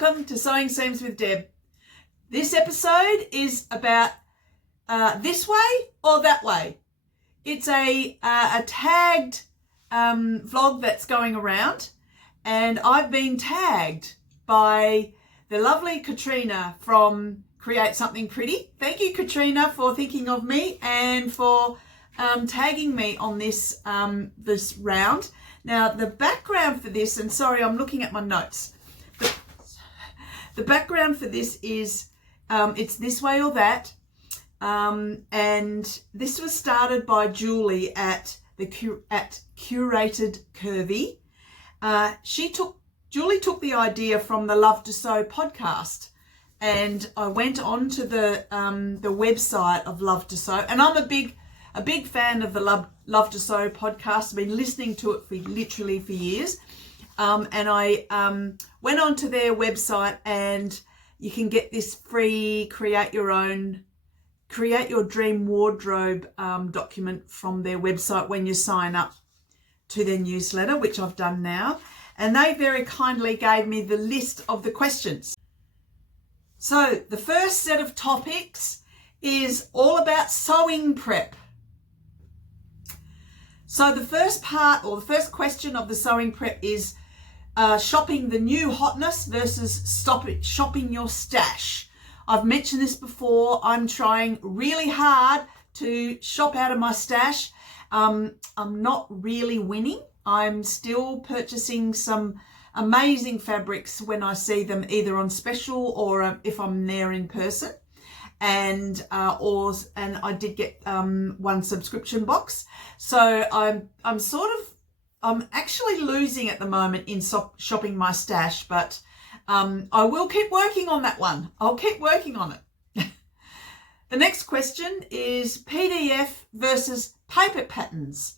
welcome to Sewing Seams with Deb. This episode is about this way or that way. It's a tagged vlog that's going around, and I've been tagged by the lovely Katrina from Create Something Pretty. Thank you, Katrina, for thinking of me and for tagging me on this this round. Now, the background for this, and sorry, I'm looking at my notes. The background for this is it's this way or that, and this was started by Julie at Curated Curvy. Julie took the idea from the Love to Sew podcast, and I went on to the website of Love to Sew, and I'm a big fan of the Love to Sew podcast. I've been listening to it for years. And I went onto their website, and you can get this free create your dream wardrobe document from their website when you sign up to their newsletter, which I've done now. And they very kindly gave me the list of the questions. So the first set of topics is all about sewing prep. So the first part, or the first question of the sewing prep, is shopping the new hotness versus shopping your stash. I've mentioned this before. I'm trying really hard to shop out of my stash. I'm not really winning. I'm still purchasing some amazing fabrics when I see them, either on special or if I'm there in person. And I did get one subscription box. So I'm actually losing at the moment in shopping my stash, but I will keep working on that one. I'll keep working on it. The next question is PDF versus paper patterns.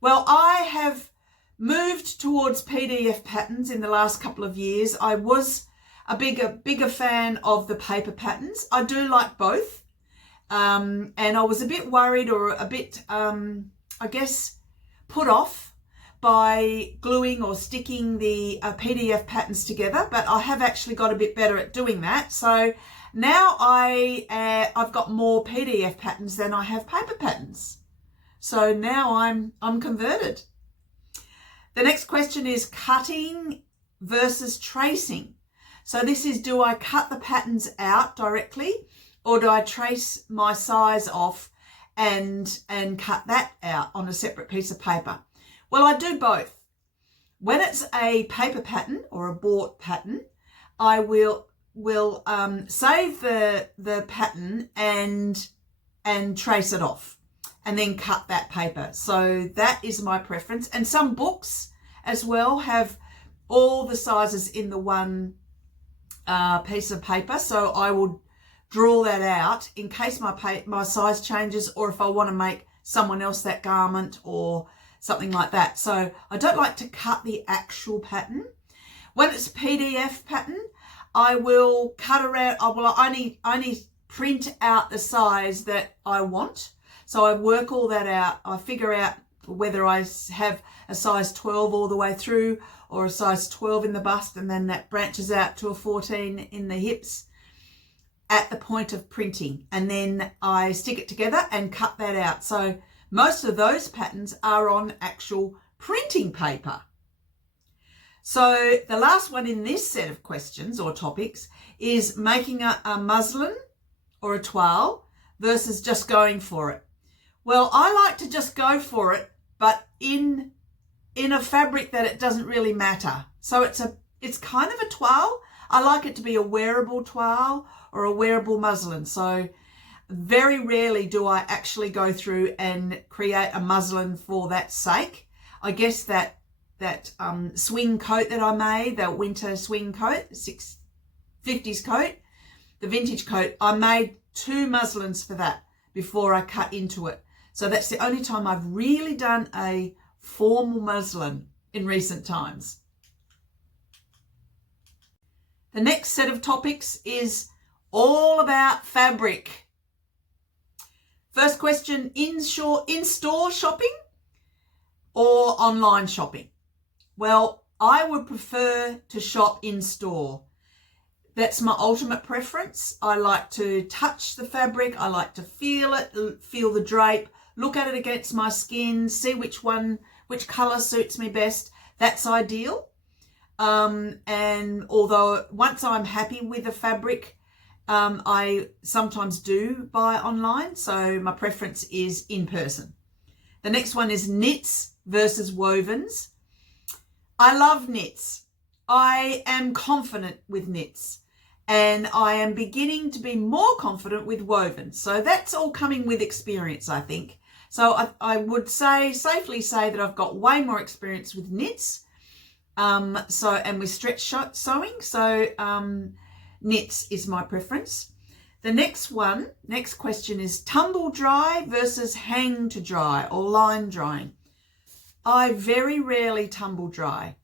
Well, I have moved towards PDF patterns in the last couple of years. I was a bigger fan of the paper patterns. I do like both. And I was a bit worried, or a bit, I guess, put off by gluing or sticking the PDF patterns together, but I have actually got a bit better at doing that. So now I've got more PDF patterns than I have paper patterns. So now I'm converted. The next question is cutting versus tracing. So this is, do I cut the patterns out directly, or do I trace my size off and cut that out on a separate piece of paper? Well, I do both. When it's a paper pattern or a bought pattern, I will save the pattern and trace it off, and then cut that paper. So that is my preference. And some books as well have all the sizes in the one piece of paper. So I will draw that out in case my size changes, or if I want to make someone else that garment or something like that. So I don't like to cut the actual pattern. When it's PDF pattern, I will cut around. I will only print out the size that I want. So I work all that out. I figure out whether I have a size 12 all the way through, or a size 12 in the bust, and then that branches out to a 14 in the hips at the point of printing. And then I stick it together and cut that out. So most of those patterns are on actual printing paper. So the last one in this set of questions or topics is making a muslin or a toile versus just going for it. Well, I like to just go for it, but in a fabric that it doesn't really matter. So it's kind of a toile. I like it to be a wearable toile or a wearable muslin. So very rarely do I actually go through and create a muslin for that sake. I guess that swing coat that I made, the winter swing coat, 50s coat, the vintage coat, I made 2 muslins for that before I cut into it. So that's the only time I've really done a formal muslin in recent times. The next set of topics is all about fabric. First question, in-store shopping or online shopping? Well, I would prefer to shop in store. That's my ultimate preference. I like to touch the fabric. I like to feel it, feel the drape, look at it against my skin, see which colour suits me best. That's ideal. And although once I'm happy with the fabric, I sometimes do buy online. So my preference is in person. The next one is knits versus wovens. I love knits. I am confident with knits, and I am beginning to be more confident with wovens. So that's all coming with experience, I think. So I would safely say that I've got way more experience with knits. And with stretch sewing. So knits is my preference. The next question is tumble dry versus hang to dry or line drying. I very rarely tumble dry.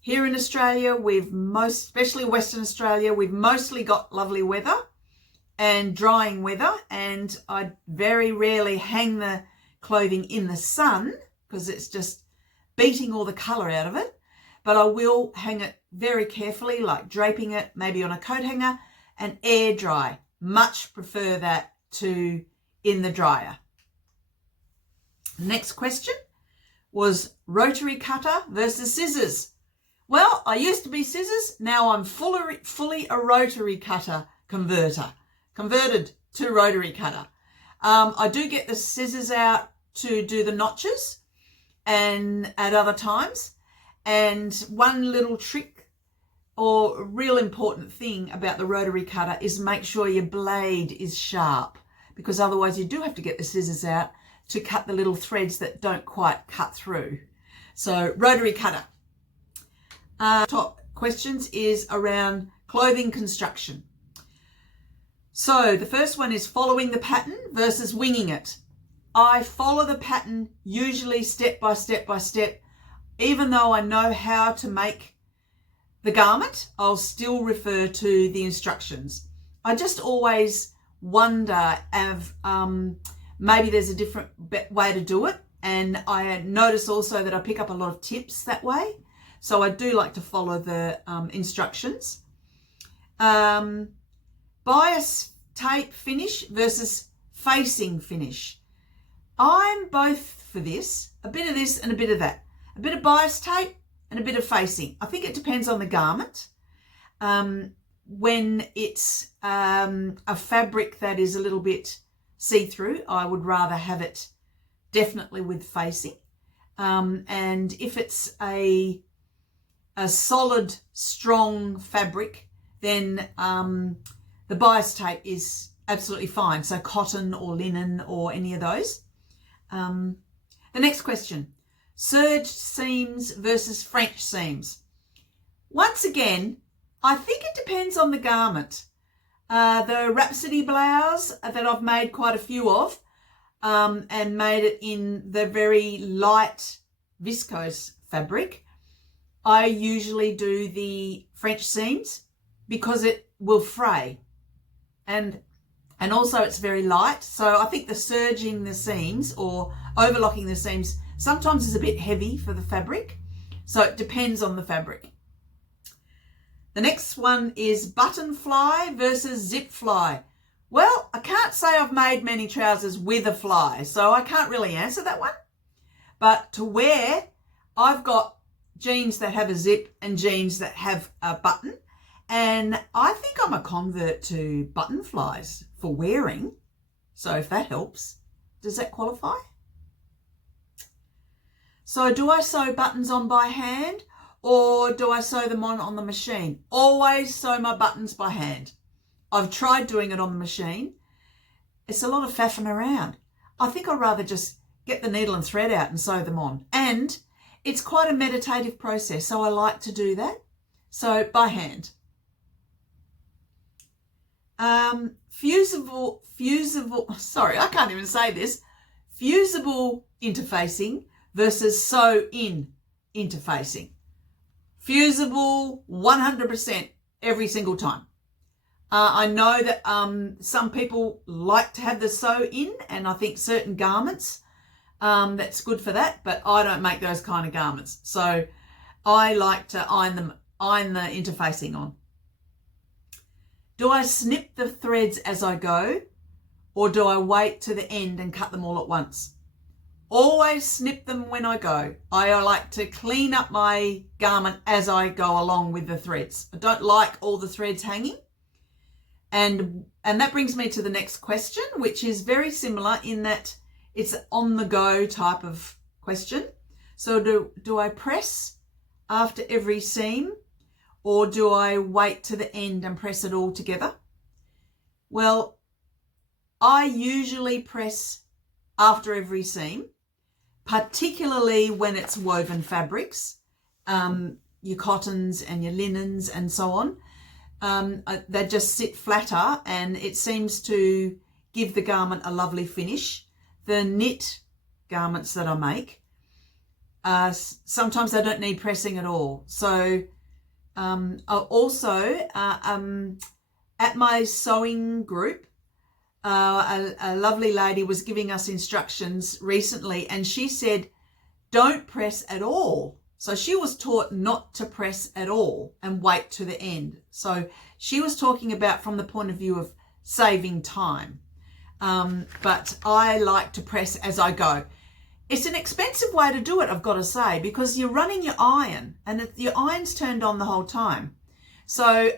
Here in Australia, especially Western Australia, we've mostly got lovely weather and drying weather, and I very rarely hang the clothing in the sun because it's just beating all the colour out of it. But I will hang it very carefully, like draping it maybe on a coat hanger, and air dry. Much prefer that to in the dryer. Next question was rotary cutter versus scissors. Well, I used to be scissors. Now I'm fully a rotary cutter converted to rotary cutter. I do get the scissors out to do the notches and at other times. And one little trick or real important thing about the rotary cutter is make sure your blade is sharp, because otherwise you do have to get the scissors out to cut the little threads that don't quite cut through. So rotary cutter. Top questions is around clothing construction. So the first one is following the pattern versus winging it. I follow the pattern usually step by step by step. Even though I know how to make the garment, I'll still refer to the instructions. I just always wonder if maybe there's a different way to do it. And I notice also that I pick up a lot of tips that way. So I do like to follow the instructions. Bias tape finish versus facing finish. I'm both for this, a bit of this and a bit of that. A bit of bias tape and a bit of facing. I think it depends on the garment. When it's a fabric that is a little bit see-through, I would rather have it definitely with facing. And if it's a solid, strong fabric, then the bias tape is absolutely fine. So cotton or linen or any of those. The next question. Serge seams versus French seams. Once again, I think it depends on the garment. The Rhapsody blouse that I've made quite a few of and made it in the very light viscose fabric, I usually do the French seams because it will fray. And also it's very light. So I think the serging the seams or overlocking the seams sometimes is a bit heavy for the fabric. So it depends on the fabric. The next one is button fly versus zip fly. Well, I can't say I've made many trousers with a fly, so I can't really answer that one. But to wear, I've got jeans that have a zip and jeans that have a button. And I think I'm a convert to button flies for wearing. So if that helps, does that qualify? So do I sew buttons on by hand or do I sew them on the machine? Always sew my buttons by hand. I've tried doing it on the machine. It's a lot of faffing around. I think I'd rather just get the needle and thread out and sew them on. And it's quite a meditative process, so I like to do that. So by hand. Fusible, sorry, I can't even say this. Fusible interfacing versus sew-in interfacing. Fusible 100% every single time. I know that some people like to have the sew-in, and I think certain garments, that's good for that, but I don't make those kind of garments. So I like to iron the interfacing on. Do I snip the threads as I go, or do I wait to the end and cut them all at once? Always snip them when I go. I like to clean up my garment as I go along with the threads. I don't like all the threads hanging. And that brings me to the next question, which is very similar in that it's on the go type of question. So do I press after every seam, or do I wait to the end and press it all together? Well, I usually press after every seam, particularly when it's woven fabrics, your cottons and your linens and so on. They just sit flatter and it seems to give the garment a lovely finish. The knit garments that I make, sometimes they don't need pressing at all. So also at my sewing group, a lovely lady was giving us instructions recently, and she said, don't press at all. So she was taught not to press at all and wait to the end. So she was talking about from the point of view of saving time. But I like to press as I go. It's an expensive way to do it, I've got to say, because you're running your iron and your iron's turned on the whole time. So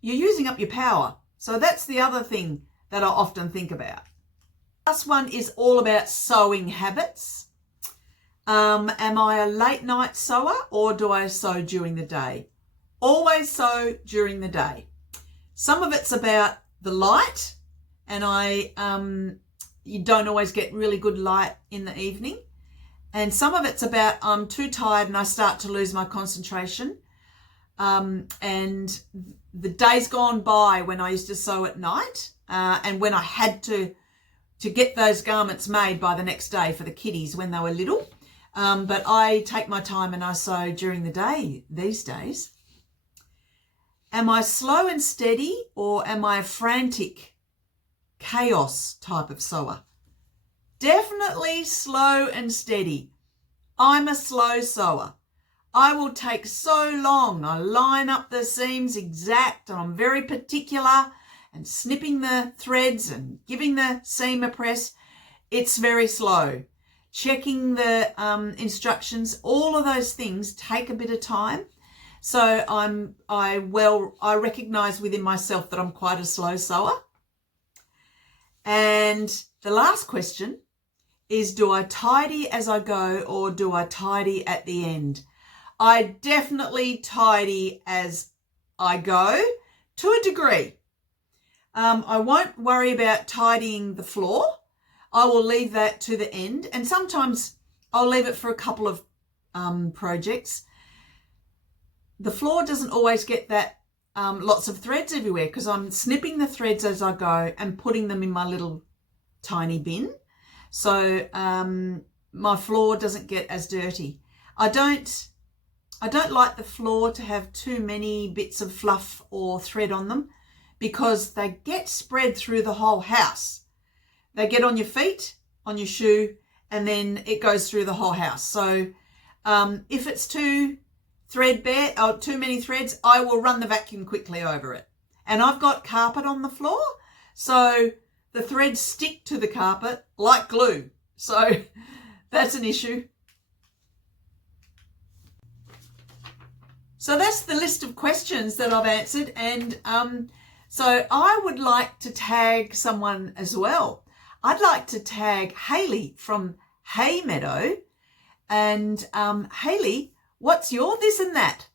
you're using up your power. So that's the other thing that I often think about. Last one is all about sewing habits. Am I a late night sewer, or do I sew during the day? Always sew during the day. Some of it's about the light, and you don't always get really good light in the evening. And some of it's about I'm too tired and I start to lose my concentration. And the days gone by when I used to sew at night, and when I had to get those garments made by the next day for the kiddies when they were little. But I take my time and I sew during the day these days. Am I slow and steady, or am I a frantic chaos type of sewer? Definitely slow and steady. I'm a slow sewer. I will take so long. I line up the seams exact, and I'm very particular, and snipping the threads and giving the seam a press. It's very slow. Checking the instructions, all of those things take a bit of time. So I recognize within myself that I'm quite a slow sewer. And the last question is, do I tidy as I go, or do I tidy at the end? I definitely tidy as I go to a degree. I won't worry about tidying the floor. I will leave that to the end, and sometimes I'll leave it for a couple of projects. The floor doesn't always get that lots of threads everywhere, because I'm snipping the threads as I go and putting them in my little tiny bin. So my floor doesn't get as dirty. I don't like the floor to have too many bits of fluff or thread on them, because they get spread through the whole house. They get on your feet, on your shoe, and then it goes through the whole house. So if it's too threadbare or too many threads, I will run the vacuum quickly over it. And I've got carpet on the floor, so the threads stick to the carpet like glue. So that's an issue. So that's the list of questions that I've answered, and so I would like to tag someone as well. I'd like to tag Hayley from Hay Meadow. And Hayley, what's your this and that?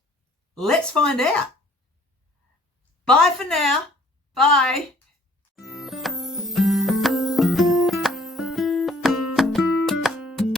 Let's find out. Bye for now. Bye.